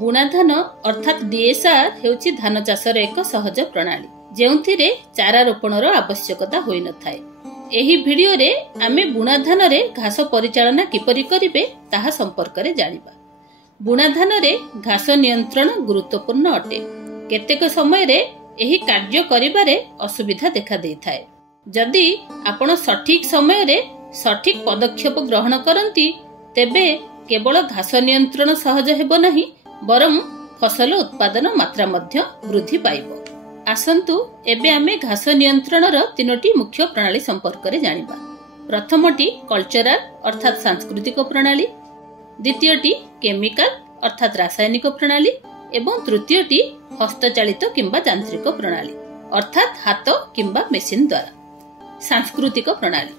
बुणा धान अर्थात डीएसआर हेउछि धान चाषर एक सहज प्रणाली जेउथिरे चारा रोपणर आवश्यकता होई नथाय। एही भिडियो रे आमे बुणा धान रे घास परिचालना किपरि करिवे ताहा संपर्क रे जानिबा। बुणा धान रे घास नियंत्रण गुरुत्वपूर्ण अटे। केतेक समय रे एही कार्य करिबारे असुविधा देखा देइथाय। जदि आपण सठिक समय रे सठिक पदक्षेप ग्रहण करंती तेबे केवल घास नियंत्रण सहज हेबो नहीं बरं फसल उत्पादन मात्रा मध्य वृद्धि पाइबो। आसंतु एबे आमे घास नियंत्रणर तीनोटी मुख्य प्रणाली संपर्क रे जानिबा। प्रथमटी कल्चरल अर्थात सांस्कृतिक प्रणाली, द्वितीयटी केमिकल अर्थात रासायनिक प्रणाली एवं तृतीयटी हस्तचालित किंबा यांत्रिक प्रणाली अर्थात हाथ किंबा मेसिन द्वारा। सांस्कृतिक प्रणाली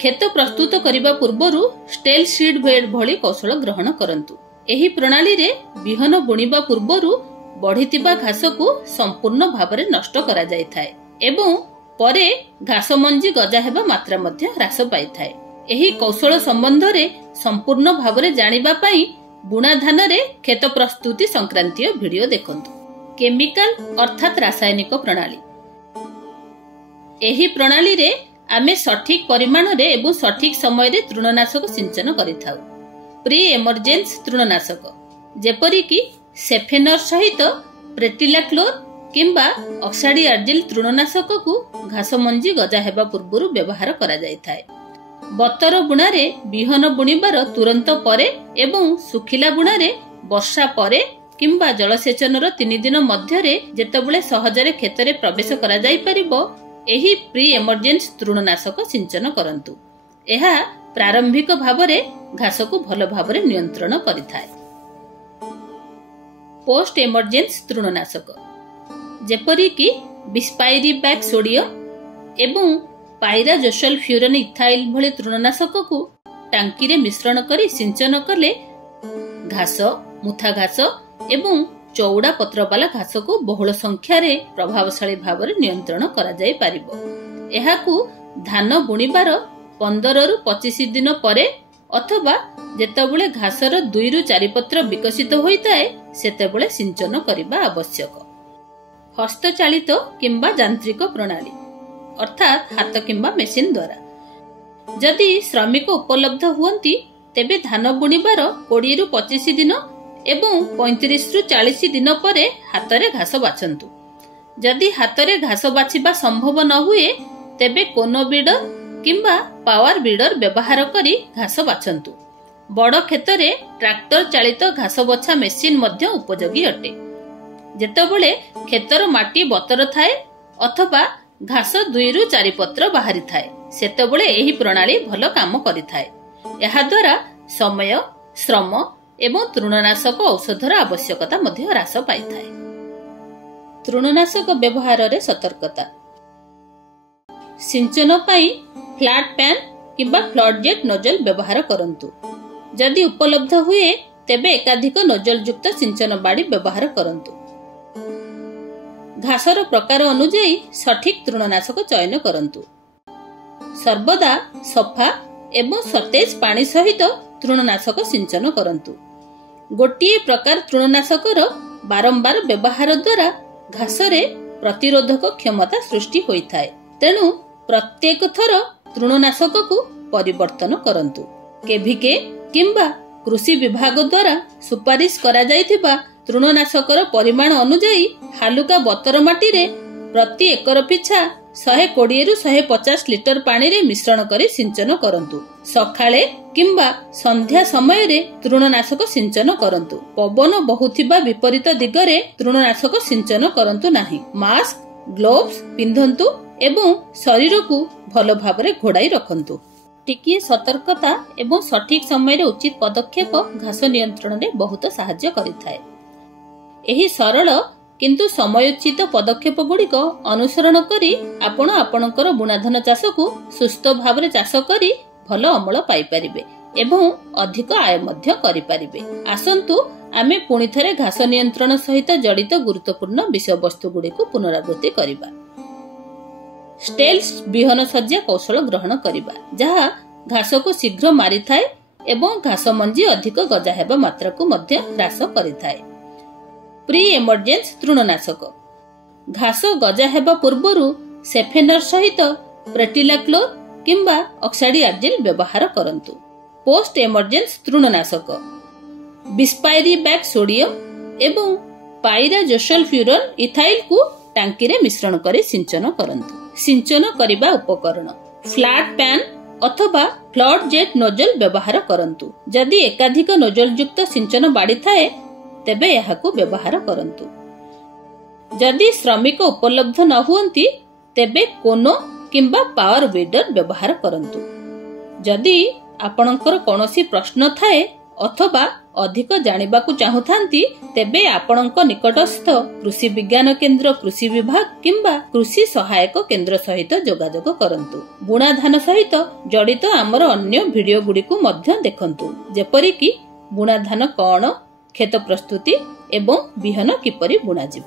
खेत प्रस्तुत करिबा पूर्वरु स्टेल सीड बेड भली कौशल ग्रहण करंतु। एही प्रणाली रे बिहन बुणिबा पूर्वरु बढ़ितिबा घास को संपूर्ण भावरे नष्ट करा जाय थाए एवं परे घास मंजी गजा हेबा मात्रा मध्य ह्रास पाई थाए। एही कौशल संबंध रे संपूर्ण भावरे जानिबा पई बुणा धान रे खेत प्रस्तुति संक्रांतीय वीडियो देखंतु। केमिकल अर्थात रासायनिक प्रणाली एही प्रणाली रे आमे सठिक परिमाण रे एवं सठिक समय रे तृणनाशक सिंचन करिथाउ। प्री एमरजेंस तृणनाशक जेपरि कि सेफेनर सहित प्रेटिलाक्लोर किंबा ऑक्साडियाजिल तृणनाशक को घास मंजी गजा हेबा पूर्वरु व्यवहार करा जाय थाए। बतर बुणा रे बिहन बुणिबार तुरंत परे एवं सुखिला बुणा रे वर्षा परे किंबा जलसेचनर 3 दिन मध्य रे जेतेबेले सहजरे खेतरे प्रवेश करा जाय परिबो एही प्री एमरजेंस तृणनाशक सिंचन करंतु। एहा प्रारंभिक भावरे घास को भल भावरे नियंत्रण करिथाय। पोस्ट एमरजेंस तृणनाशक जेपरि कि बिस्पाइरिबैक सोडियम एवं पाइराजोसल फ्यूरन इथाइल भली तृणनाशक को टांकी रे मिश्रण करी सिंचन कले घास, मुथा घास एवं चौड़ा पत्रवाला घास को बहुल संख्या रे प्रभावशाली भावरे नियंत्रण करा जाय पारिबो। एहाकू धान बुणिबार 15 रु 25 दिन परे अथवा जेतेबेले घासर 2 रु 4 पत्र विकसित होइताए सेतेबेले सिंचन करिबा आवश्यक। हस्तचालित किंबा यांत्रिक प्रणाली अर्थात हाथ किंबा मेसिन द्वारा जदि श्रमिक उपलब्ध हुअंती तेबे धान बुणिबार 20 रु 25 दिन एवं 35 रु 40 दिन परे हातरे घास बाछंतु। जदि हातरे घास बाछिबा संभव न हुए तेबे कोनो बीडर किंबा पावर बीडर व्यवहार करी घास बाछंतु। बड़ क्षेत्रे ट्रैक्टर चालित घास बछा मेसिन मध्य उपयोगी अटे। जेतेबेले क्षेत्र माटी बतर थाए अथवा घास 2 रु 4 पत्र बाहरी थाए सेतेबेले एही प्रणाली भल काम करिथाए। एहा द्वारा समय, श्रम एवं तृणनाशक औषधर आवश्यकता मध्य ह्रास पाइथाए। तृणनाशक व्यवहार रे सतर्कता सिंचन पई फ्लैट पैन किंबा फ्लड जेट नोजल व्यवहार करंतु। जदि उपलब्ध हुए तेबे एकाधिक नोजल युक्त सिंचन बाड़ी व्यवहार करंतु। घासर प्रकार अनुଯାୟୀ सठिक तृणनाशक चयन करंतु। सर्वदा सफा एवं सतेज पानी सहित तृणनाशक सिंचन करंतु। गोटिए प्रकार तृणनाशकर बारंबार व्यवहार द्वारा घासरे प्रतिरोधक क्षमता सृष्टि होइथाए। तेणु प्रत्येक थर तृणनाशक को परिवर्तन करंतु। केभिके किंबा कृषि विभाग द्वारा सुपारिश करा जायथिबा तृणनाशकर परिमाण अनुଯାୟୀ हालुका बतर माटी रे प्रति एकर पिछा 120 रु 150 लिटर पानी रे मिश्रण करी सिंचन करंतु। सखाळे किंबा संध्या समय रे तृणनाशक सिंचन करंतु। पवन बहुथिबा विपरीत दिगरे तृणनाशक सिंचन करंतु नाही। मास्क, ग्लोव्स पिंधंतु एवं शरीर को भल भावरे घोड़ाई रखंतु। टिकिए सतर्कता एवं सठिक समय रे उचित पदक्षेप घास नियंत्रण रे बहुत सहाय्य करिथाए। एही सरल किंतु समयोचित पदक्षेप गुड़िक अनुसरण करी आपण आपणकर बुणाधान चाष को सुस्थ भावरे चाष करी भल अमल पाई परिबे एवं अधिक आय मध्य करि परिबे। आसंतु आमे पुणी थरे घास नियंत्रण सहित जड़ित गुरुत्वपूर्ण विषय वस्तु गुड़िक पुनरावृत्ति करिबा। स्टेल्स बिहन सज्जा कौशल ग्रहण करिबा जहा घास को शीघ्र मारी थाए ଏବଂ ଘାସ ମଞ୍ଜି ଅଧିକ ଗଜା ହେବା ମାତ୍ରାକୁ ମଧ୍ୟ ହ୍ରାସ କରିଥାଏ। ପ୍ରି ଏମର୍ଜେନ୍ସ ତୃଣନାଶକ ଘାସ ଗଜା ହେବା ପୂର୍ବରୁ ସେଫେନର ସହିତ ପ୍ରେଟିଲାକ୍ଲୋର କିମ୍ବା ଅକ୍ସାଡିଆଜିଲ୍ ବ୍ୟବହାର କରନ୍ତୁ। ପୋଷ୍ଟ ଏମର୍ଜେନ୍ସ ତୃଣନାଶକ ବିସ୍ପାଇରିବ୍ୟାକ୍ ସୋଡିୟମ ଏବଂ ପାଇରାଜୋସଲଫ୍ୟୁରନ୍ ଇଥାଇଲକୁ ଟାଙ୍କିରେ ମିଶ୍ରଣ କରି ସିଞ୍ଚନ କରନ୍ତୁ। ସିଞ୍ଚନ କରିବା ଉପକରଣ ଫ୍ଲାଟ୍ ପ୍ୟାନ୍ ଅଥବା ଫ୍ଲଡ୍ ଜେଟ୍ ନୋଜଲ ବ୍ୟବହାର କରନ୍ତୁ। ଯଦି ଏକାଧିକ ନୋଜଲ ଯୁକ୍ତ ସିଞ୍ଚନ ବାଡି ଥାଏ ତେବେ ଏହାକୁ ବ୍ୟବହାର କରନ୍ତୁ। ଯଦି ଶ୍ରମିକ ଉପଲବ୍ଧ ନ ହୁଅନ୍ତି ତେବେ କୋନୋ କିମ୍ବା ପାୱାର ୱିଡର ବ୍ୟବହାର କରନ୍ତୁ। ଯଦି ଆପଣଙ୍କର କୌଣସି ପ୍ରଶ୍ନ ଥାଏ ଅଥବା ଅଧିକ ଜାଣିବାକୁ ଚାହୁଁଥାନ୍ତି ତେବେ ଆପଣଙ୍କ ନିକଟସ୍ଥ କୃଷି ବିଜ୍ଞାନ କେନ୍ଦ୍ର କୃଷି ବିଭାଗ କିମ୍ବା କୃଷି ସହାୟକ କେନ୍ଦ୍ର ସହିତ ଯୋଗାଯୋଗ କରନ୍ତୁ। ବୁଣା ଧାନ ସହିତ ଜଡ଼ିତ ଆମର ଅନ୍ୟ ଭିଡିଓ ଗୁଡ଼ିକୁ ମଧ୍ୟ ଦେଖନ୍ତୁ, ଯେପରିକି ବୁଣା ଧାନ କଣ, କ୍ଷେତ ପ୍ରସ୍ତୁତି ଏବଂ ବିହନ କିପରି ବୁଣାଯିବ।